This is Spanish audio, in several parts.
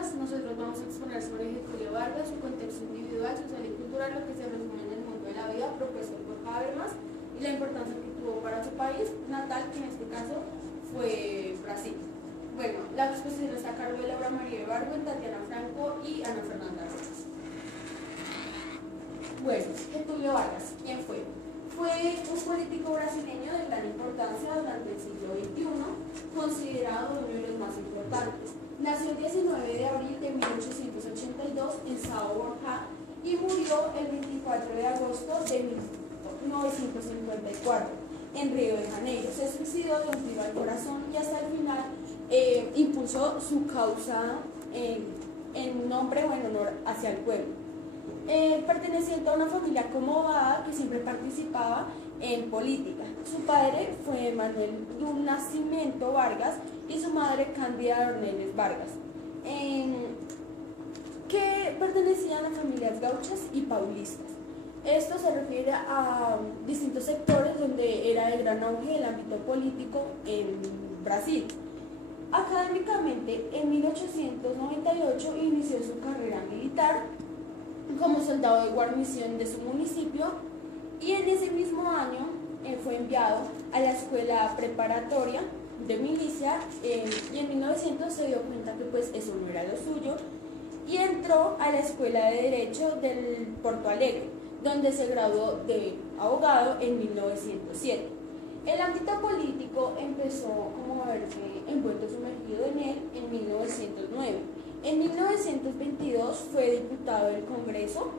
Vargas. Nosotros vamos a exponer sobre Getúlio Vargas, su contexto individual, social y cultural, lo que se resume en el mundo de la vida, propuesto por Habermas, y la importancia que tuvo para su país natal, que en este caso fue Brasil. Bueno, la exposición está a cargo de Laura María Ibargüen, Tatiana Franco y Ana Fernanda Rojas. Bueno, Getúlio Vargas, ¿quién fue? Fue un político brasileño de gran importancia durante el siglo XXI, considerado uno de los más importantes. Nació el 19 de abril de 1882 en São Borja y murió el 24 de agosto de 1954 en Río de Janeiro. Se suicidó de un tiro al corazón y hasta el final impulsó su causa en nombre o en honor hacia el pueblo. Perteneciente a una familia acomodada que siempre participaba en política. Su padre fue Manuel do Nascimento Vargas y su madre Cándida Ornelas Vargas, que pertenecían a familias gauchas y paulistas. Esto se refiere a distintos sectores donde era de gran auge el ámbito político en Brasil. Académicamente, en 1898 inició su carrera militar como soldado de guarnición de su municipio y en ese mismo año fue enviado a la escuela preparatoria de milicia y en 1900 se dio cuenta que pues eso no era lo suyo y entró a la escuela de Derecho del Porto Alegre, donde se graduó de abogado en 1907. El ámbito político empezó como a verse envuelto, sumergido en él en 1909. En 1922 fue diputado del Congreso,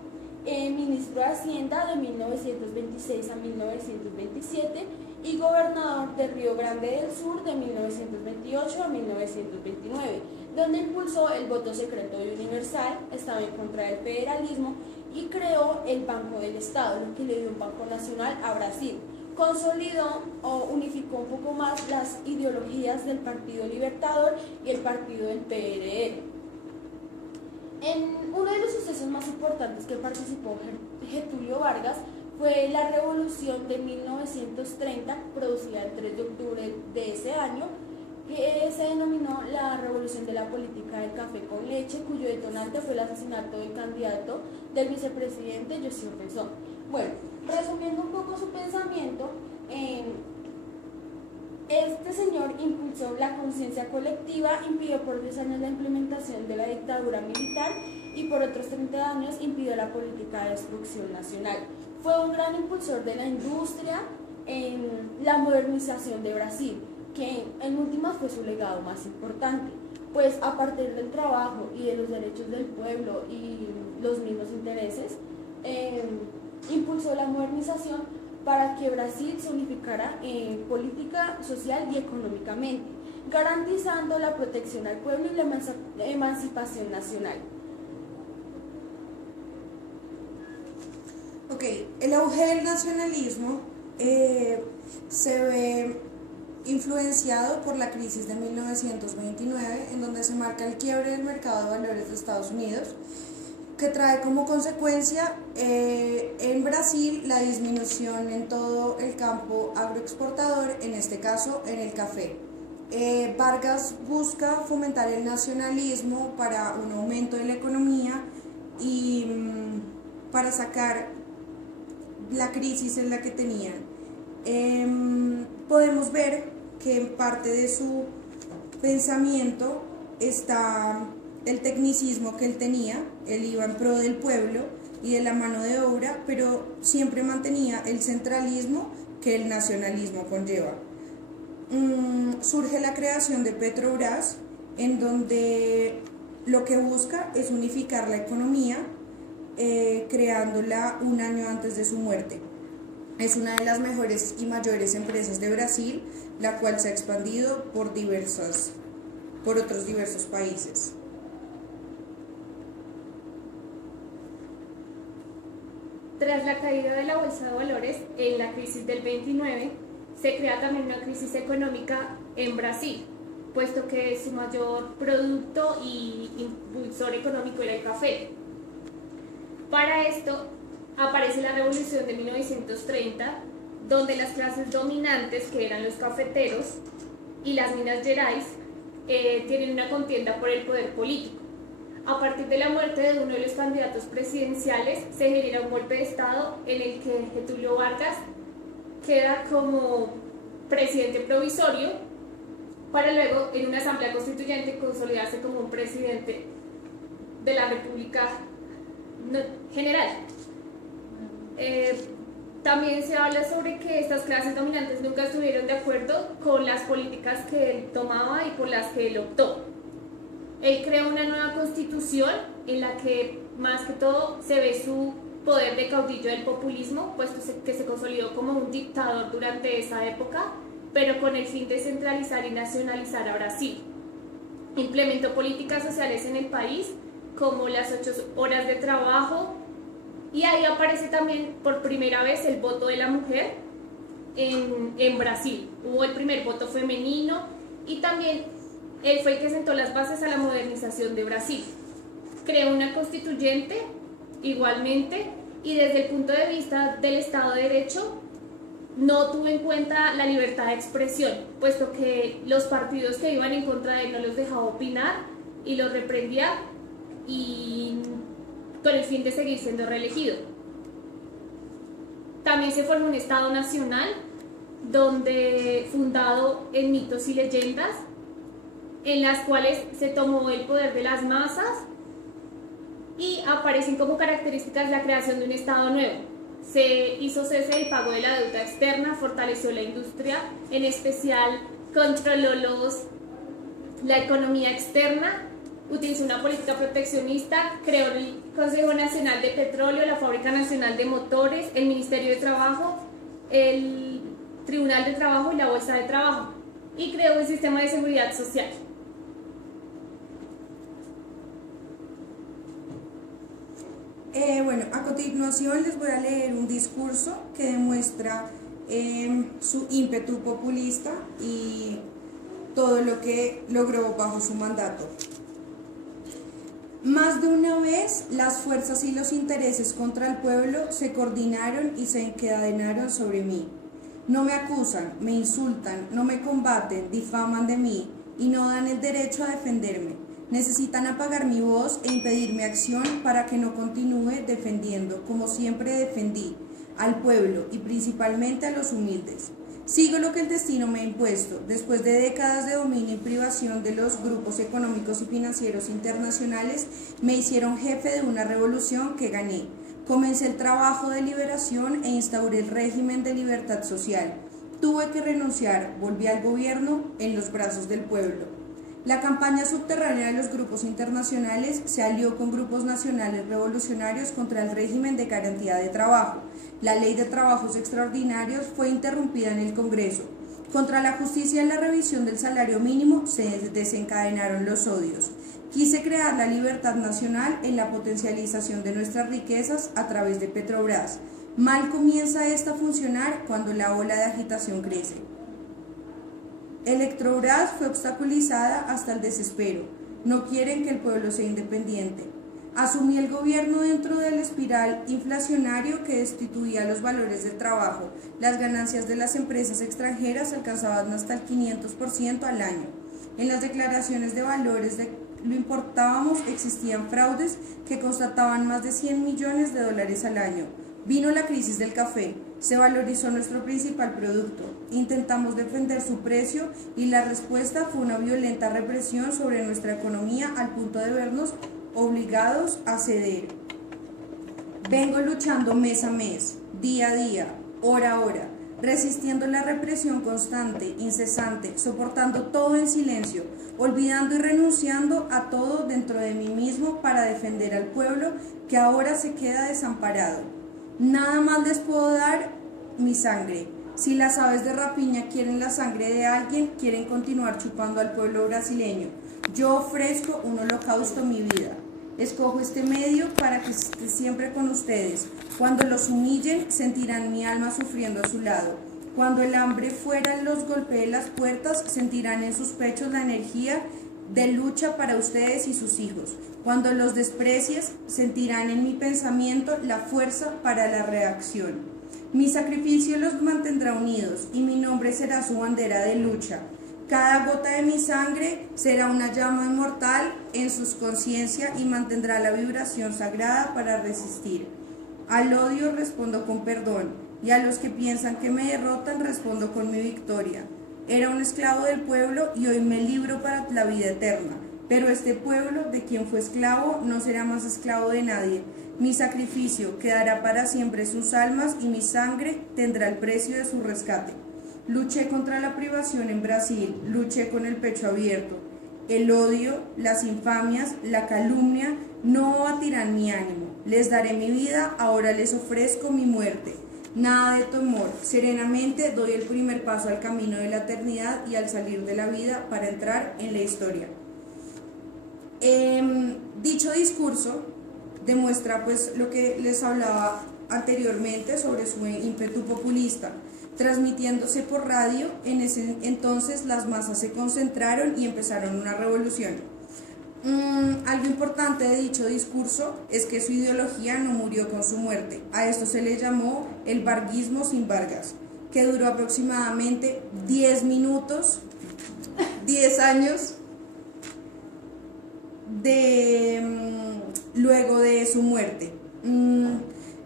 ministro de Hacienda de 1926 a 1927 y gobernador de Río Grande del Sur de 1928 a 1929, donde impulsó el voto secreto y universal, estaba en contra del federalismo y creó el Banco del Estado, lo que le dio un banco nacional a Brasil. Consolidó o unificó un poco más las ideologías del Partido Libertador y el partido del PRL. En uno de los sucesos más importantes que participó Getúlio Vargas fue la revolución de 1930, producida el 3 de octubre de ese año, que se denominó la revolución de la política del café con leche, cuyo detonante fue el asesinato del candidato del vicepresidente José Pessoa. Bueno, resumiendo un poco su pensamiento, este señor impulsó la conciencia colectiva, impidió por 10 años la implementación de la dictadura militar y por otros 30 años impidió la política de destrucción nacional. Fue un gran impulsor de la industria en la modernización de Brasil, que en últimas fue su legado más importante, pues a partir del trabajo y de los derechos del pueblo y los mismos intereses, impulsó la modernización para que Brasil se unificara en política, social y económicamente, garantizando la protección al pueblo y la emancipación nacional. Ok, el auge del nacionalismo se ve influenciado por la crisis de 1929, en donde se marca el quiebre del mercado de valores de Estados Unidos, que trae como consecuencia en Brasil la disminución en todo el campo agroexportador, en este caso en el café. Vargas busca fomentar el nacionalismo para un aumento de la economía y para sacar la crisis en la que tenían. Podemos ver que en parte de su pensamiento está el tecnicismo que él tenía. Él iba en pro del pueblo y de la mano de obra, pero siempre mantenía el centralismo que el nacionalismo conlleva. Surge la creación de Petrobras, en donde lo que busca es unificar la economía, creándola un año antes de su muerte. Es una de las mejores y mayores empresas de Brasil, la cual se ha expandido por otros diversos países. Tras la caída de la bolsa de valores en la crisis del 29, se crea también una crisis económica en Brasil, puesto que su mayor producto y impulsor económico era el café. Para esto aparece la revolución de 1930, donde las clases dominantes, que eran los cafeteros y las Minas Gerais, tienen una contienda por el poder político. A partir de la muerte de uno de los candidatos presidenciales, se genera un golpe de Estado en el que Getúlio Vargas queda como presidente provisorio para luego, en una asamblea constituyente, consolidarse como un presidente de la República General. También se habla sobre que estas clases dominantes nunca estuvieron de acuerdo con las políticas que él tomaba y por las que él optó. Él creó una nueva constitución en la que más que todo se ve su poder de caudillo del populismo, puesto que se consolidó como un dictador durante esa época, pero con el fin de centralizar y nacionalizar a Brasil. Implementó políticas sociales en el país, como las 8 horas de trabajo, y ahí aparece también por primera vez el voto de la mujer en Brasil. Hubo el primer voto femenino y también él fue el que sentó las bases a la modernización de Brasil. Creó una constituyente igualmente, y desde el punto de vista del Estado de Derecho no tuvo en cuenta la libertad de expresión, puesto que los partidos que iban en contra de él no los dejaba opinar y los reprendía, y con el fin de seguir siendo reelegido. También se formó un Estado nacional, donde fundado en mitos y leyendas, en las cuales se tomó el poder de las masas, y aparecen como características la creación de un Estado nuevo. Se hizo cese del pago de la deuda externa, fortaleció la industria, en especial controló la economía externa, utilizó una política proteccionista, creó el Consejo Nacional de Petróleo, la Fábrica Nacional de Motores, el Ministerio de Trabajo, el Tribunal de Trabajo y la Bolsa de Trabajo, y creó un sistema de seguridad social. Bueno, a continuación les voy a leer un discurso que demuestra su ímpetu populista y todo lo que logró bajo su mandato. Más de una vez, las fuerzas y los intereses contra el pueblo se coordinaron y se encadenaron sobre mí. No me acusan, me insultan, no me combaten, difaman de mí y no dan el derecho a defenderme. Necesitan apagar mi voz e impedir mi acción para que no continúe defendiendo, como siempre defendí, al pueblo y principalmente a los humildes. Sigo lo que el destino me ha impuesto. Después de décadas de dominio y privación de los grupos económicos y financieros internacionales, me hicieron jefe de una revolución que gané. Comencé el trabajo de liberación e instauré el régimen de libertad social. Tuve que renunciar, volví al gobierno en los brazos del pueblo. La campaña subterránea de los grupos internacionales se alió con grupos nacionales revolucionarios contra el régimen de garantía de trabajo. La ley de trabajos extraordinarios fue interrumpida en el Congreso. Contra la justicia y la revisión del salario mínimo se desencadenaron los odios. Quise crear la libertad nacional en la potencialización de nuestras riquezas a través de Petrobras. Mal comienza esta a funcionar cuando la ola de agitación crece. Electrobras fue obstaculizada hasta el desespero. No quieren que el pueblo sea independiente. Asumí el gobierno dentro del espiral inflacionario que destituía los valores del trabajo. Las ganancias de las empresas extranjeras alcanzaban hasta el 500% al año. En las declaraciones de valores de lo importábamos existían fraudes que constataban más de 100 millones de dólares al año. Vino la crisis del café, se valorizó nuestro principal producto, intentamos defender su precio y la respuesta fue una violenta represión sobre nuestra economía al punto de vernos obligados a ceder. Vengo luchando mes a mes, día a día, hora a hora, resistiendo la represión constante, incesante, soportando todo en silencio, olvidando y renunciando a todo dentro de mí mismo para defender al pueblo que ahora se queda desamparado. Nada más les puedo dar mi sangre. Si las aves de rapiña quieren la sangre de alguien, quieren continuar chupando al pueblo brasileño. Yo ofrezco un holocausto mi vida. Escojo este medio para que esté siempre con ustedes. Cuando los humillen, sentirán mi alma sufriendo a su lado. Cuando el hambre fuera los golpee las puertas, sentirán en sus pechos la energía de lucha para ustedes y sus hijos. Cuando los desprecies, sentirán en mi pensamiento la fuerza para la reacción. Mi sacrificio los mantendrá unidos y mi nombre será su bandera de lucha. Cada gota de mi sangre será una llama inmortal en sus conciencia y mantendrá la vibración sagrada para resistir. Al odio respondo con perdón, y a los que piensan que me derrotan respondo con mi victoria. Era un esclavo del pueblo y hoy me libro para la vida eterna. Pero este pueblo, de quien fue esclavo, no será más esclavo de nadie. Mi sacrificio quedará para siempre sus almas y mi sangre tendrá el precio de su rescate. Luché contra la privación en Brasil, luché con el pecho abierto. El odio, las infamias, la calumnia no abatirán mi ánimo. Les daré mi vida, ahora les ofrezco mi muerte. Nada de temor, serenamente doy el primer paso al camino de la eternidad y al salir de la vida para entrar en la historia. Dicho discurso demuestra pues lo que les hablaba anteriormente sobre su ímpetu populista. Transmitiéndose por radio, en ese entonces las masas se concentraron y empezaron una revolución. Algo importante de dicho discurso es que su ideología no murió con su muerte. A esto se le llamó el varguismo sin Vargas, que duró aproximadamente 10 minutos, 10 años luego de su muerte.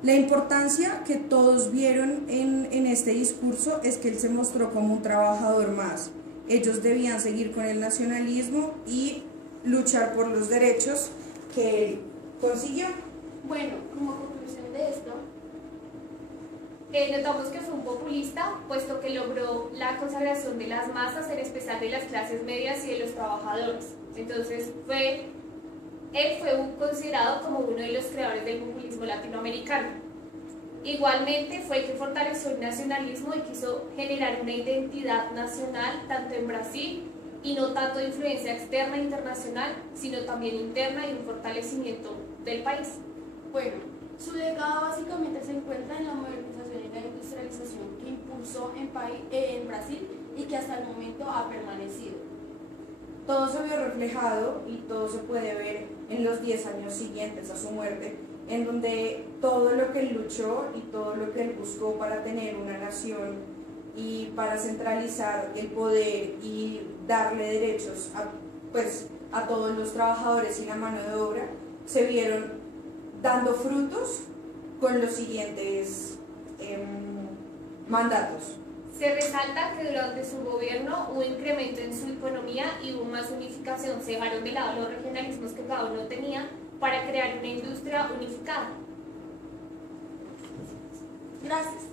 La importancia que todos vieron en este discurso es que él se mostró como un trabajador más. Ellos debían seguir con el nacionalismo y luchar por los derechos que él consiguió. Bueno, como conclusión de esto, notamos que fue un populista, puesto que logró la consagración de las masas, en especial de las clases medias y de los trabajadores. Entonces, él fue considerado como uno de los creadores del populismo latinoamericano. Igualmente, fue el que fortaleció el nacionalismo y quiso generar una identidad nacional, tanto en Brasil, y no tanto de influencia externa e internacional, sino también interna y un fortalecimiento del país. bueno, su legado básicamente se encuentra en la modernización y la industrialización que impulsó en Brasil y que hasta el momento ha permanecido. Todo se vio reflejado y todo se puede ver en los 10 años siguientes a su muerte, en donde todo lo que él luchó y todo lo que él buscó para tener una nación y para centralizar el poder y darle derechos a todos los trabajadores y la mano de obra, se vieron dando frutos con los siguientes mandatos. Se resalta que durante su gobierno hubo incremento en su economía y hubo más unificación. Se dejaron de lado los regionalismos que cada uno tenía para crear una industria unificada. Gracias.